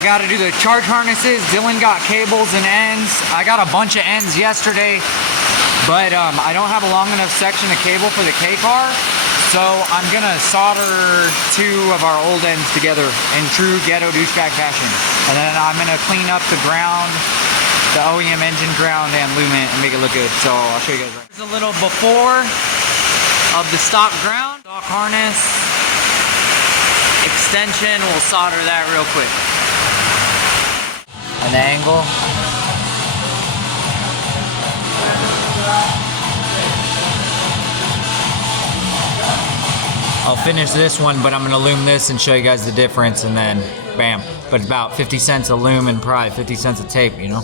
Got to do the charge harnesses. Dylan got cables and ends. I got a bunch of ends yesterday, but I don't have a long enough section of cable for the K car, so I'm gonna solder 2 of our old ends together in true ghetto douchebag fashion, and then I'm gonna clean up the ground, the OEM engine ground, and lume it and make it look good. So I'll show you guys. Here's a little before of the stock ground, stock harness extension. We'll solder that real quick. An angle. I'll finish this one, but I'm gonna lume this and show you guys the difference, and then bam. But about 50 cents a lume and probably 50 cents a tape, you know?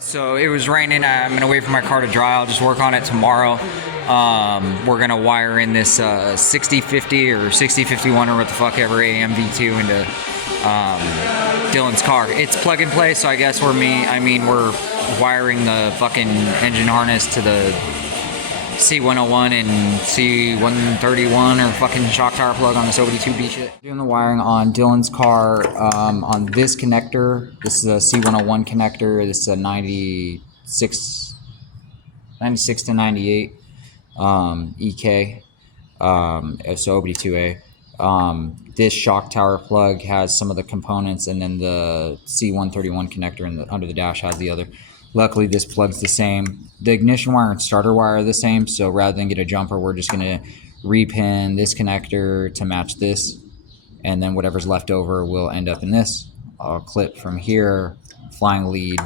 So it was raining. I'm gonna wait for my car to dry. I'll just work on it tomorrow. We're gonna wire in this 6050 or 6051 or what the fuck ever AM V2 into Dylan's car. It's plug and play, so I guess we're wiring the fucking engine harness to the C101 and C131 or fucking shock tower plug on this OBD2B shit. Doing the wiring on Dylan's car on this connector. This is a C101 connector. This is a 96 to 98 EK. So OBD2A. This shock tower plug has some of the components, and then the C131 connector under the dash has the other. Luckily, this plug's the same. The ignition wire and starter wire are the same, so rather than get a jumper, we're just going to repin this connector to match this, and then whatever's left over will end up in this. I'll clip from here, flying lead,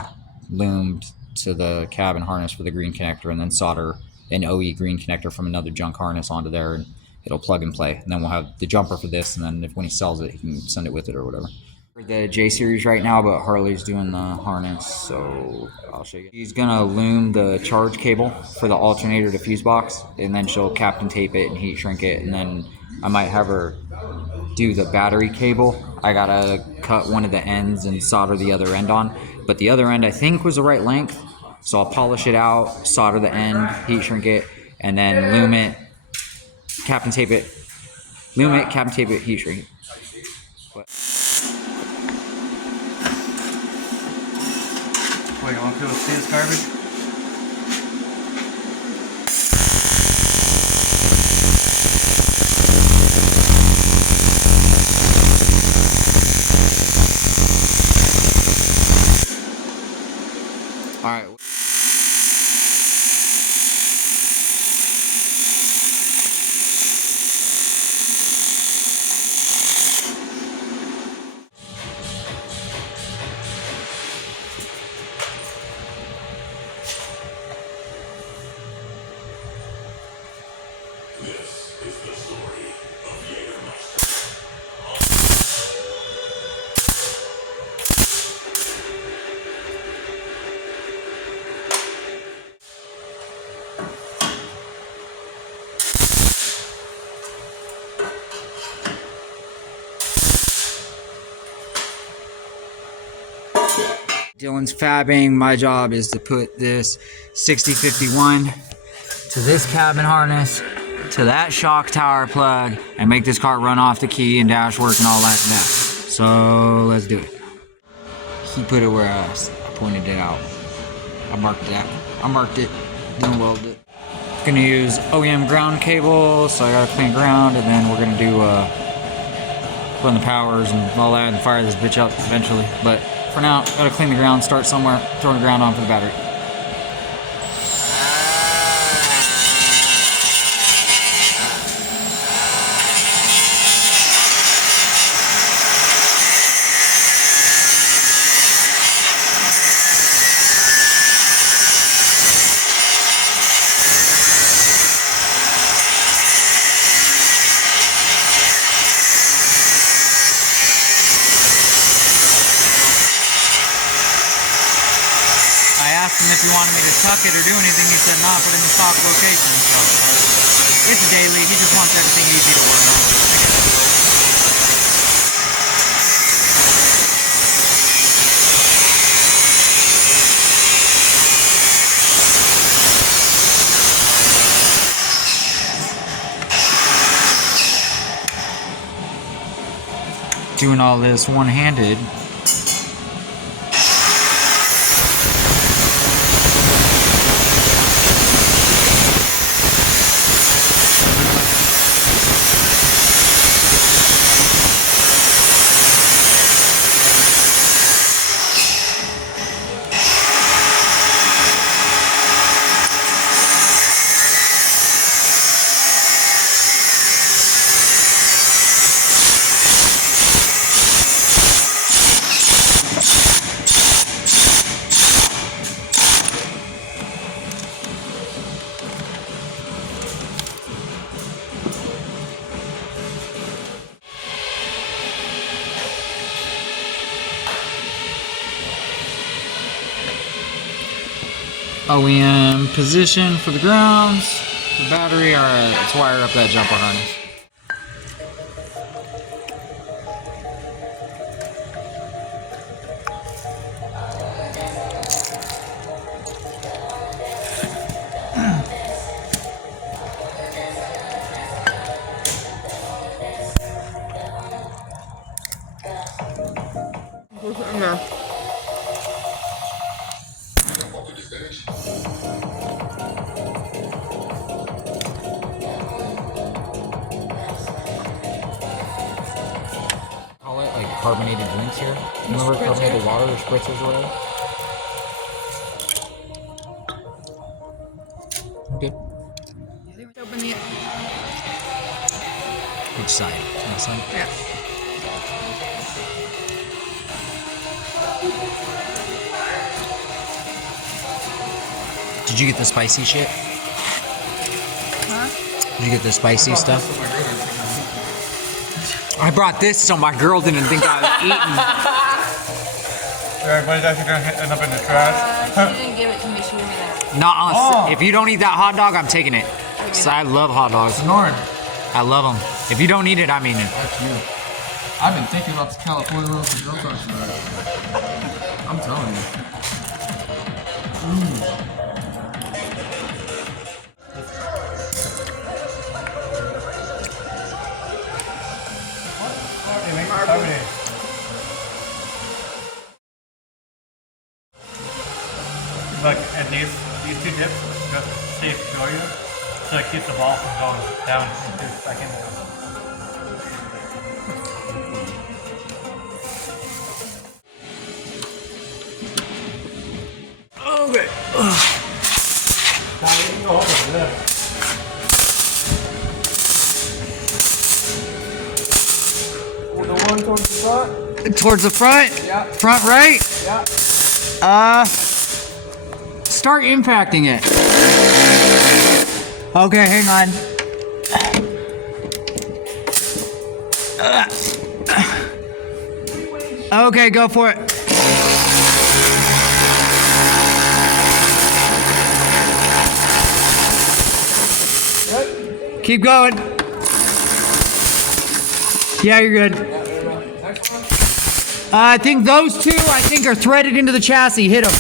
loomed to the cabin harness for the green connector, and then solder an OE green connector from another junk harness onto there, and it'll plug and play. And then we'll have the jumper for this, and then when he sells it, he can send it with it or whatever. We're the J series right now, but Harley's doing the harness, so I'll show you. He's gonna loom the charge cable for the alternator to fuse box, and then she'll captain tape it and heat shrink it, and then I might have her do the battery cable. I gotta cut one of the ends and solder the other end on, but the other end I think was the right length, so I'll polish it out, solder the end, heat shrink it, and then loom it, captain tape it, loom it, captain tape it, heat shrink it. But wait, you want to see this garbage? All right. Dylan's fabbing. My job is to put this 6051 to this cabin harness, to that shock tower plug, and make this car run off the key and dash work and all that stuff. So let's do it. He put it where I pointed it out. I marked it out. I marked it. Then welded it. Gonna use OEM ground cable, so I gotta clean ground, and then we're gonna do run the powers and all that, and fire this bitch up eventually. But for now, gotta clean the ground, start somewhere, throw the ground on for the battery. If he wanted me to tuck it or do anything, he said nah, put it in the stock location. So it's a daily. He just wants everything easy to work on. Doing all this one-handed. OEM position for the grounds, the battery. Alright, let's wire up that jumper harness. Call it like carbonated drinks here. Remember carbonated water or spritzers or whatever? Good. Which side? This side? Yeah. Did you get the spicy shit? Huh? Did you get the spicy stuff? I brought this so my girl didn't think I was eating. Everybody's actually gonna end up in the trash. She didn't give it to me. She gave me that. Nuh-uh. If you don't eat that hot dog, I'm taking it. So I love hot dogs. Ignoring. I love them. If you don't eat it, I'm eating it. That's you. I've been thinking about this California roasted grill crust tonight. I'm telling you. Look, and these two dips just save shoyu, so it keeps the ball from going down into back in there. Okay. Now you can go over this. The one towards the front? Towards the front? Yeah. Front right? Yeah. Start impacting it. Okay, hang on. Okay, go for it. Keep going. Yeah, you're good. I think those two, are threaded into the chassis. Hit them.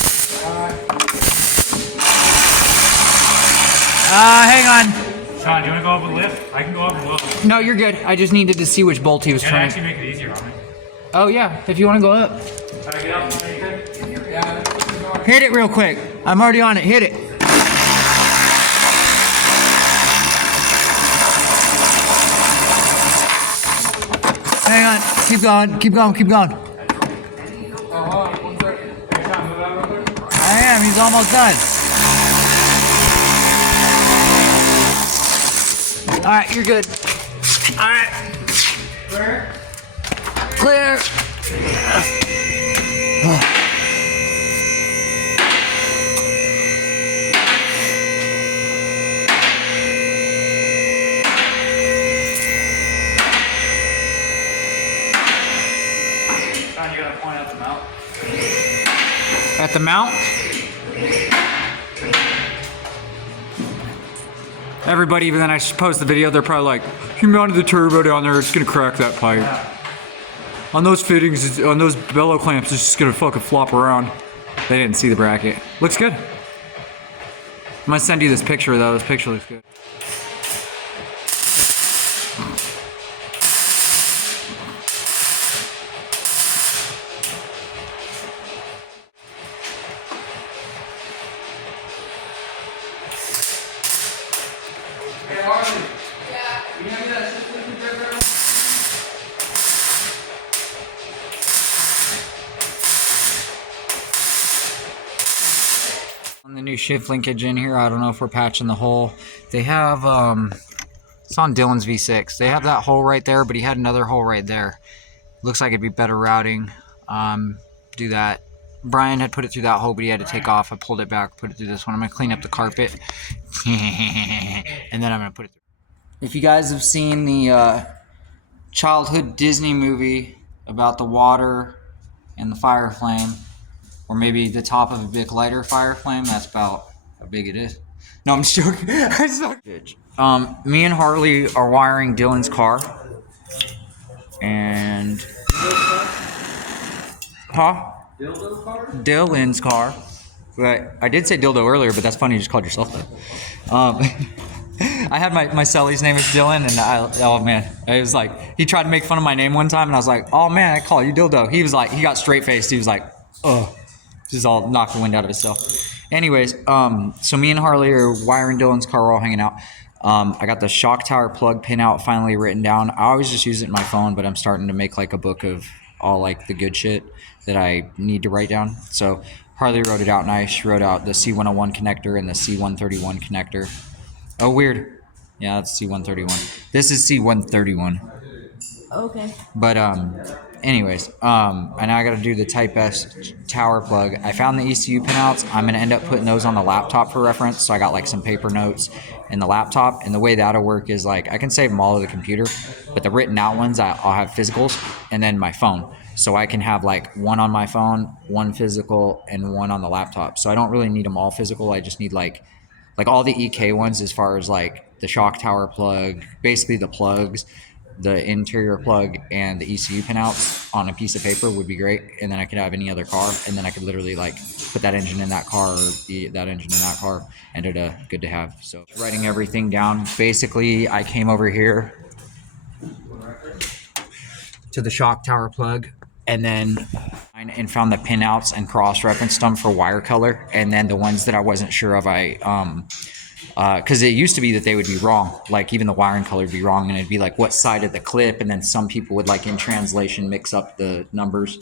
Hang on. Sean, do you want to go over the lift? I can go over the lift. No, you're good. I just needed to see which bolt he was It'll turning. actually make it easier on me. Oh, yeah. If you want to go up. Can I get up? Hit it real quick. I'm already on it. Hit it. Hang on. Keep going. Keep going. Keep going. I am. He's almost done. All right, you're good. All right. Clear. You gotta point at the mount. At the mount? Everybody, even then I post the video, they're probably like, you mounted the turbo down there, it's gonna crack that pipe. Yeah. On those fittings, on those bellow clamps, it's just gonna fucking flop around. They didn't see the bracket. Looks good. I'm gonna send you this picture though, this picture looks good. On the new shift linkage in here, I don't know if we're patching the hole. They have, it's on Dylan's V6. They have that hole right there, but he had another hole right there. Looks like it'd be better routing. Do that. Brian had put it through that hole, but he had to take off. I pulled it back, put it through this one. I'm gonna clean up the carpet, and then I'm gonna put it through. If you guys have seen the childhood Disney movie about the water and the fire flame, or maybe the top of a big lighter fire flame, that's about how big it is. No, I'm just joking. Me and Harley are wiring Dylan's car. And... Huh? Dylan's car. But I did say dildo earlier, but that's funny, you just called yourself that. I had my Celly's name is Dylan, and oh man, it was like, he tried to make fun of my name one time, and I was like, oh man, I call you dildo. He was like, he got straight faced, he was like, ugh. Just all knocked the wind out of himself. Anyways, so me and Harley are wiring Dylan's car, we're all hanging out. I got the shock tower plug pin out finally written down. I always just use it in my phone, but I'm starting to make like a book of all like the good shit that I need to write down. So Harley wrote it out nice. She wrote out the C101 connector and the C131 connector. Oh, weird. Yeah, that's C131. This is C131. Okay. But anyways, and now I gotta do the Type S tower plug. I found the ECU pinouts. I'm gonna end up putting those on the laptop for reference. So I got like some paper notes in the laptop, and the way that'll work is like I can save them all to the computer, but the written out ones I'll have physicals, and then my phone. So I can have like one on my phone, one physical, and one on the laptop. So I don't really need them all physical. I just need like all the EK ones as far as like the shock tower plug, basically the plugs, the interior plug, and the ECU pinouts on a piece of paper would be great. And then I could have any other car, and then I could literally like put that engine in that car or that engine in that car, and it's good to have. So writing everything down. Basically, I came over here to the shock tower plug, and then found the pinouts and cross-referenced them for wire color. And then the ones that I wasn't sure of, because it used to be that they would be wrong, like even the wiring color would be wrong, and it'd be like what side of the clip, and then some people would like in translation mix up the numbers.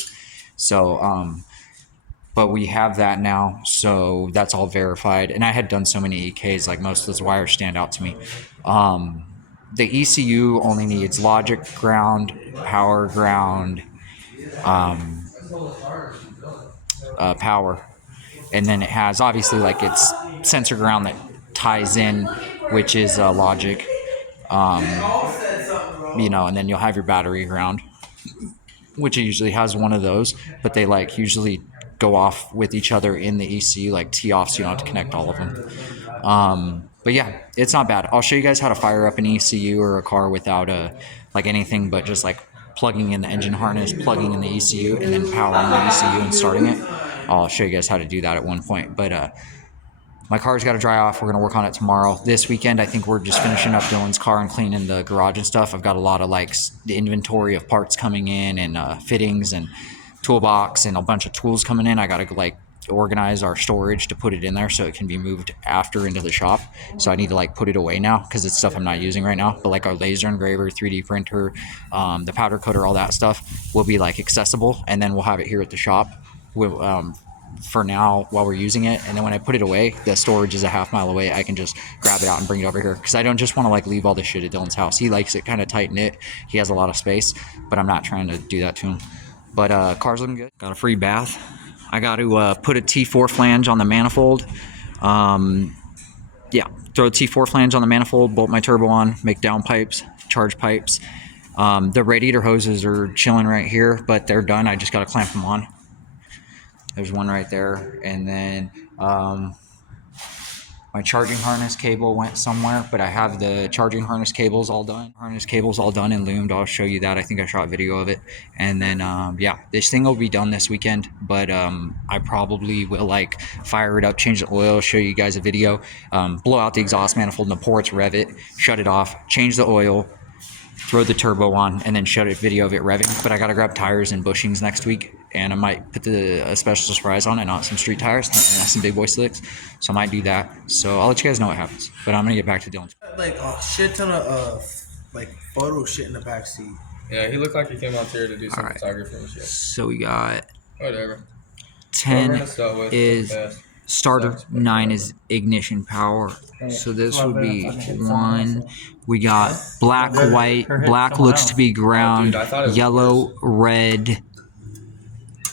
So but we have that now, so that's all verified. And I had done so many EKs, like most of those wires stand out to me. The ECU only needs logic ground, power ground, power, and then it has obviously like its sensor ground that ties in, which is logic, and then you'll have your battery ground, which it usually has one of those, but they like usually go off with each other in the ECU, like tee off, so you don't have to connect all of them. But yeah, it's not bad. I'll show you guys how to fire up an ECU or a car without like anything but just like plugging in the engine harness, plugging in the ECU, and then powering the ECU and starting it. I'll show you guys how to do that at one point. But my car's got to dry off. We're going to work on it tomorrow. This weekend, I think we're just finishing up Dylan's car and cleaning the garage and stuff. I've got a lot of like the inventory of parts coming in, and fittings and toolbox and a bunch of tools coming in. I got to like organize our storage to put it in there so it can be moved after into the shop. So I need to like put it away now because it's stuff I'm not using right now. But like our laser engraver, 3D printer, the powder coater, all that stuff will be like accessible, and then we'll have it here at the shop. For now while we're using it, and then when I put it away, the storage is a half-mile away. I can just grab it out and bring it over here because I don't just want to like leave all this shit at Dylan's house. He likes it kind of tight knit. He has a lot of space, but I'm not trying to do that to him. But car's looking good. Got a free bath. I got to put a T4 flange on the manifold. Yeah, throw a T4 flange on the manifold, bolt my turbo on, make down pipes, charge pipes. The radiator hoses are chilling right here, but they're done. I just got to clamp them on. There's one right there, and then my charging harness cable went somewhere, but I have the charging harness cables all done. And loomed. I'll show you that. I think I shot video of it. And then, yeah, this thing will be done this weekend, but I probably will like fire it up, change the oil, show you guys a video, blow out the exhaust manifold in the ports, rev it, shut it off, change the oil, throw the turbo on, and then show a video of it revving. But I gotta grab tires and bushings next week, and I might put a special surprise on it, not some street tires, and some big boy slicks. So I might do that. So I'll let you guys know what happens. But I'm gonna get back to Dylan. Like a shit ton of like photo shit in the backseat. Yeah, he looked like he came out here to do some Alright. photography and shit. So we got Whatever. 10 We're gonna start with is the best. starter, 9 is ignition power. So this would be 1. We got black, white. Black looks to be ground. Dude, I thought it was Yellow, red,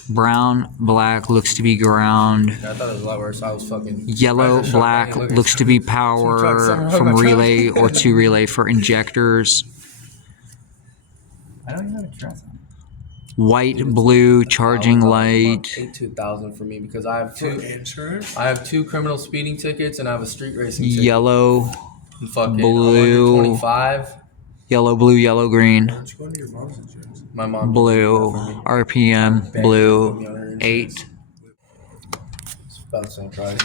brown. Black looks to be ground. Yeah, I thought it was a lot worse. I was fucking. Yellow, black looks to be power from relay or to relay for injectors. I don't even have a dress on. White, blue, charging light. Paid $2,000 for me because I have For two. insurance? I have 2 criminal speeding tickets and I have a street racing ticket. Yellow, And fucking blue. 25. yellow, blue, yellow, green. Why don't you go to your mom's insurance? My mom. Blue, RPM, blue, 8. It's about the same price.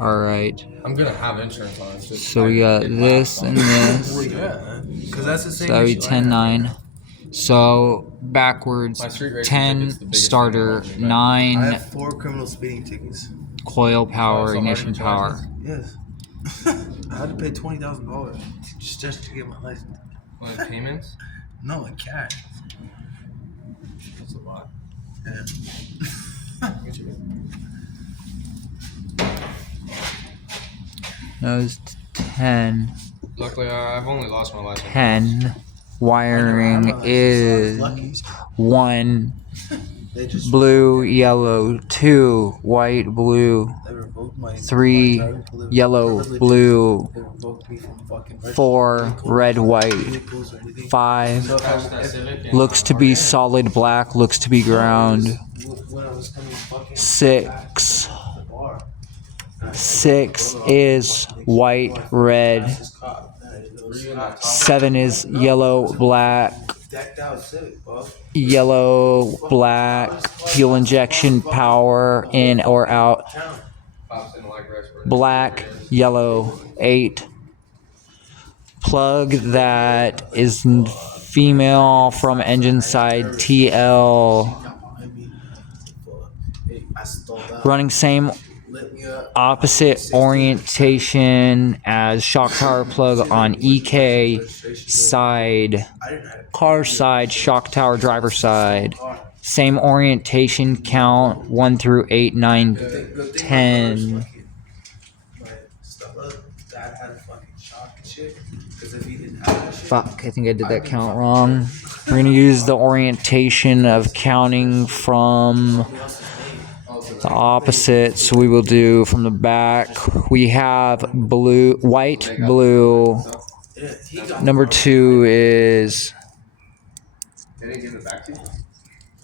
Alright, I'm gonna have insurance on it. It's just so we got it this lasts and longer. this. Well, yeah, because that's the same. So that would be issue I 10, have. 9. So backwards, My street racing 10 ticket's the biggest starter, thing I've ever 9 I have 4 criminal speeding tickets. coil power, so ignition hard to power. Yes. I had to pay $20,000 just to get my license. What, payments? No, in cash. That's a lot. Yeah. That was 10. Luckily, I've only lost my license. 10. Wiring is 1 They just blue, yellow, 2 white, blue, They revoked my 3 my driving yellow, privileges. blue, They revoked me from fucking 4 red, white, vehicles or anything. 5 So Crash that Civic and- looks to be solid black, looks to be ground, When I was coming fucking 6 back to the bar, 6 is white, red, this cop, it was cop, 7 is yellow, black, decked out Civic, bro. yellow, black, fuel injection, power, in or out, Town. Cops didn't like Rex for black, yellow, 8. Plug that is female from engine side, TL. Got behind me. Fuck. Hey, I stole that. Running same Lit me up. opposite orientation as shock tower plug on EK side, I didn't have car side, shock tower driver side. a car. Same orientation count 1 through 8, 9, Good thing 10. my stuff up. Dad had a fucking shock and shit. Because if he didn't have that shit, Fuck, I think I did that count wrong. We're gonna use the orientation of counting from nobody else is made. the opposite. So we will do from the back. We have blue, white, blue. Yeah, he got Number 2 is They didn't give it back to you?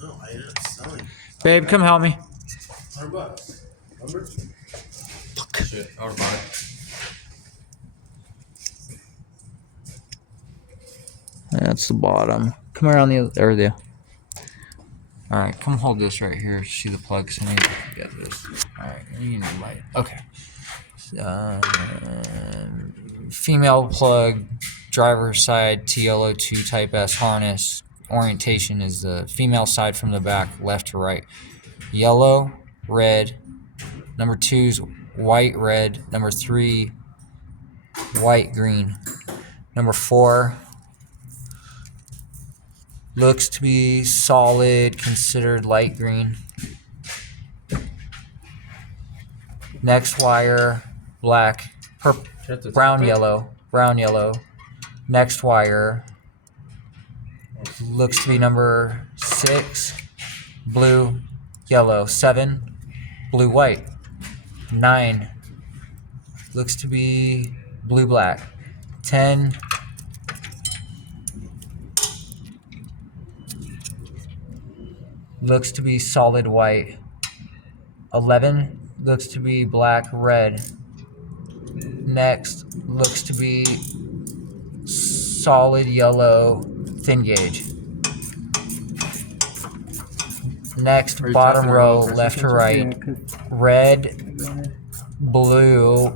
No, I ended up selling. babe. Come help me. $100. Remember? Shit, I would buy it. That's the bottom. Come around the other. There, there. All right, come hold this right here. See the plugs. I need to get this. All right, you need a light. Okay. Female plug, driver side TLO2 Type S harness. Orientation is the female side from the back, left to right. Yellow, red. Number 2's white, red. Number 3, white, green. Number 4 looks to be solid, considered light green. Next wire, black, purple, brown, yellow, brown, yellow. Next wire looks to be number 6, blue, yellow. 7, blue, white. 9 looks to be blue, black. 10 looks to be solid white. 11 looks to be black, red. Next looks to be solid yellow, thin gauge. Next, bottom row, left to right. Red, blue,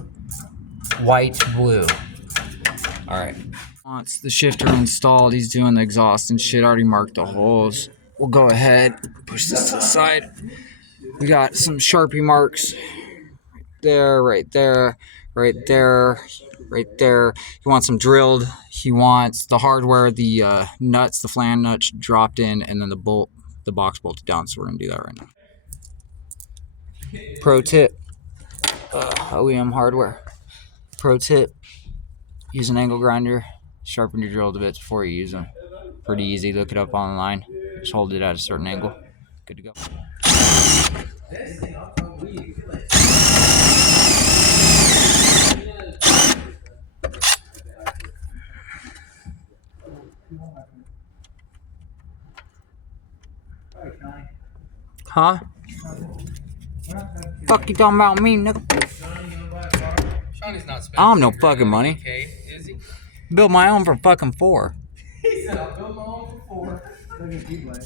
white, blue. All right. Wants the shifter installed. He's doing the exhaust and shit. Already marked the holes. We'll go ahead, push this to the side. We got some Sharpie marks there, right there, right there, right there. He wants them drilled. He wants the hardware, the nuts, the flan nuts dropped in, and then the box bolted down. So we're gonna do that right now. Pro tip, OEM hardware. Pro tip, use an angle grinder. Sharpen your drill to bits before you use them. Pretty easy. Look it up online. Just hold it at a certain angle. Good to go. Huh? Fuck you talking about me, nigga? Shawnee's not spending. I'm no fucking money. Is he? Built my own for fucking 4. He said, I'll build my own for 4. Look at you, like.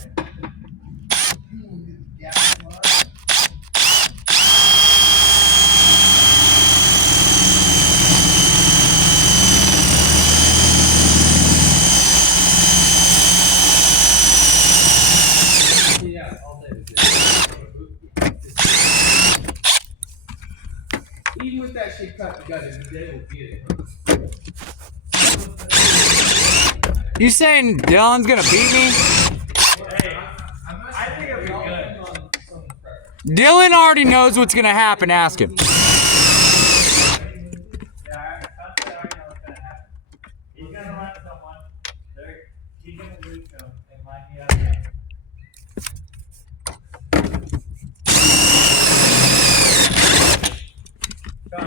Even with that shit cut together, they will get it. You saying Dylan's gonna beat me? I think it'll be good. Dylan already knows what's gonna happen. Ask him. Yeah, that's what I know what's gonna happen. He's gonna run someone. He's gonna lose them and line me up.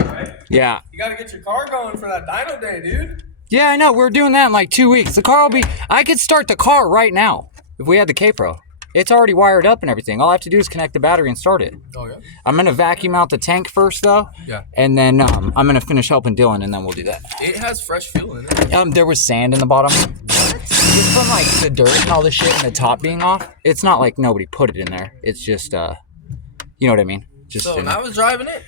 Right? Yeah. You gotta get your car going for that dyno day, dude. Yeah, I know. We're doing that in like 2 weeks. The car will be. I could start the car right now if we had the K-Pro. It's already wired up and everything. All I have to do is connect the battery and start it. Oh, yeah? I'm gonna vacuum out the tank first though. Yeah. And then I'm gonna finish helping Dylan, and then we'll do that. It has fresh fuel in it. There was sand in the bottom. It's from like the dirt and all the shit and the top being off. It's not like nobody put it in there. It's just you know what I mean. Just So when I was driving it?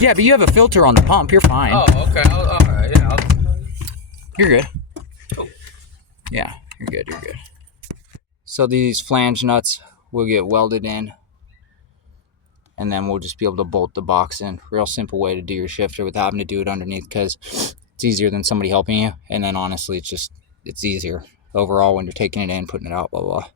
yeah, but you have a filter on the pump. You're fine. Oh, okay. Alright, yeah. You're good. Cool. Yeah, you're good. You're good. So these flange nuts will get welded in, and then we'll just be able to bolt the box in. Real simple way to do your shifter without having to do it underneath, because it's easier than somebody helping you. And then honestly, it's easier overall when you're taking it in, putting it out, blah blah.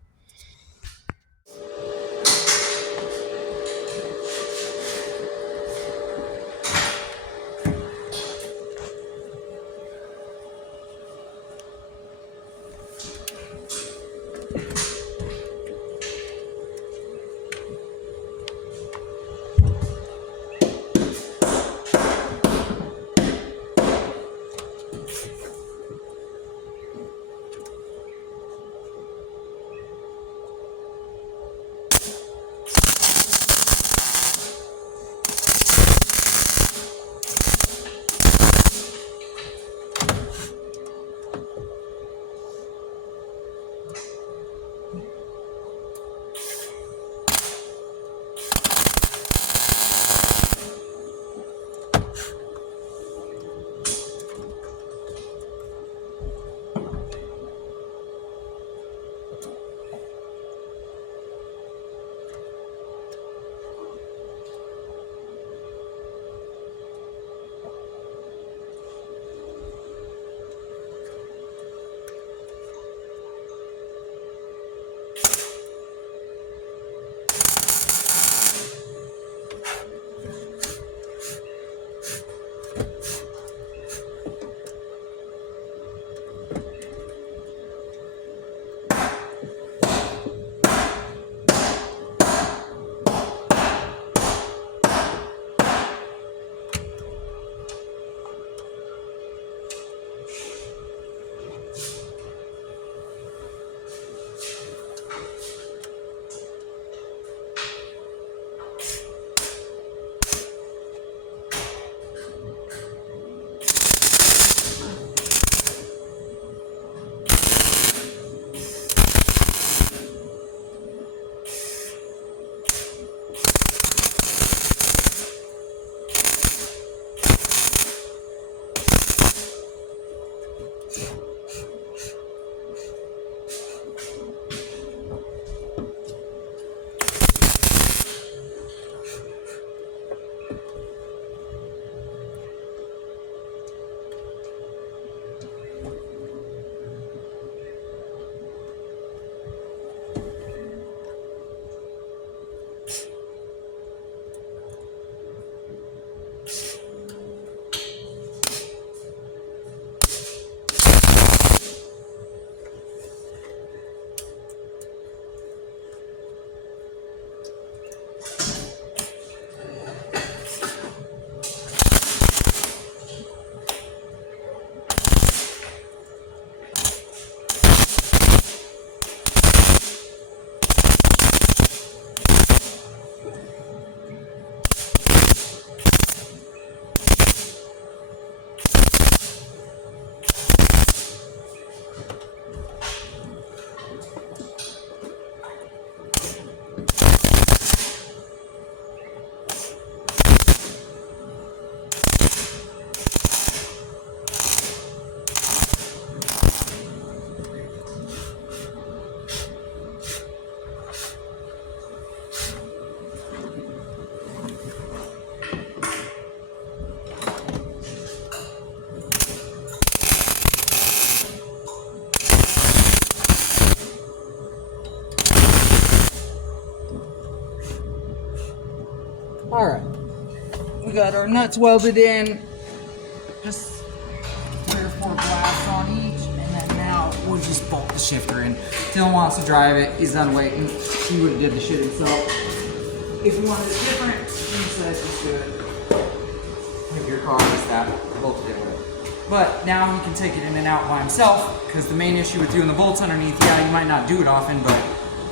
Alright. We got our nuts welded in. Just 3 or 4 blasts on each. And then now we'll just bolt the shifter in. Dylan wants to drive it. He's done waiting. He would have did the shit himself. If you wanted it different, he says just do it. If your car is that, bolted it with it. But now he can take it in and out by himself, because the main issue with doing the bolts underneath, yeah, you might not do it often, but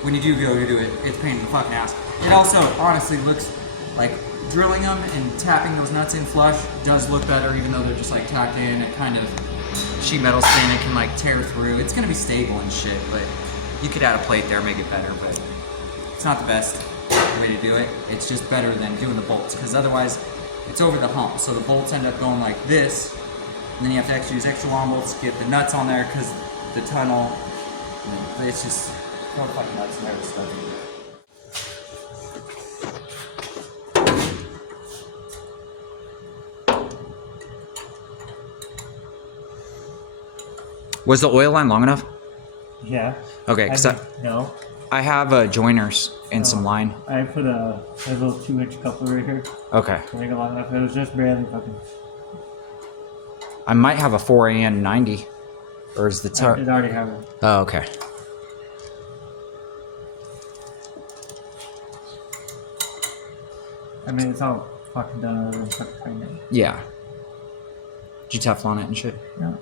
when you do go to do it, it's a pain in the fucking ass. It also honestly looks like drilling them and tapping those nuts in flush does look better, even though they're just like tacked in. It kind of sheet metal skin, it can like tear through. It's gonna be stable and shit, but you could add a plate there, make it better, but it's not the best way to do it. It's just better than doing the bolts, because otherwise it's over the hump. So the bolts end up going like this, and then you have to use extra long bolts to get the nuts on there, because the tunnel, it's just more fucking nuts and everything stuff. Was the oil line long enough? Yeah. Okay, because No. I have joiners and some line. I put a little 2-inch coupler right here. Okay. To make it long enough. It was just barely fucking. I might have a 4AN 90. Or is the It already have it. Oh, okay. I mean, it's all fucking done other than fucking tightening it. Yeah. Did you Teflon it and shit? Yeah.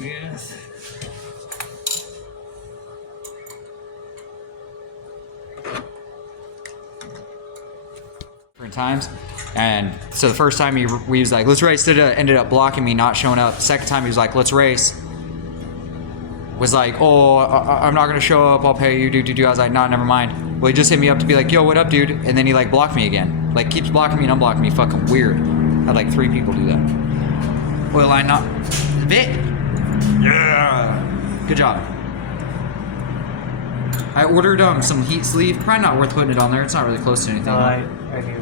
Yes. Different times, and so the first time we was like, let's race, ended up blocking me, not showing up. The second time he was like, let's race. Was like, oh, I'm not gonna show up, I'll pay you, do. I was like, nah, never mind. Well, he just hit me up to be like, yo, what up, dude? And then he like blocked me again. Like keeps blocking me and unblocking me, fucking weird. Had like 3 people do that. Oil line not bit. Yeah. Good job. I ordered some heat sleeve. Probably not worth putting it on there. It's not really close to anything. No, I knew.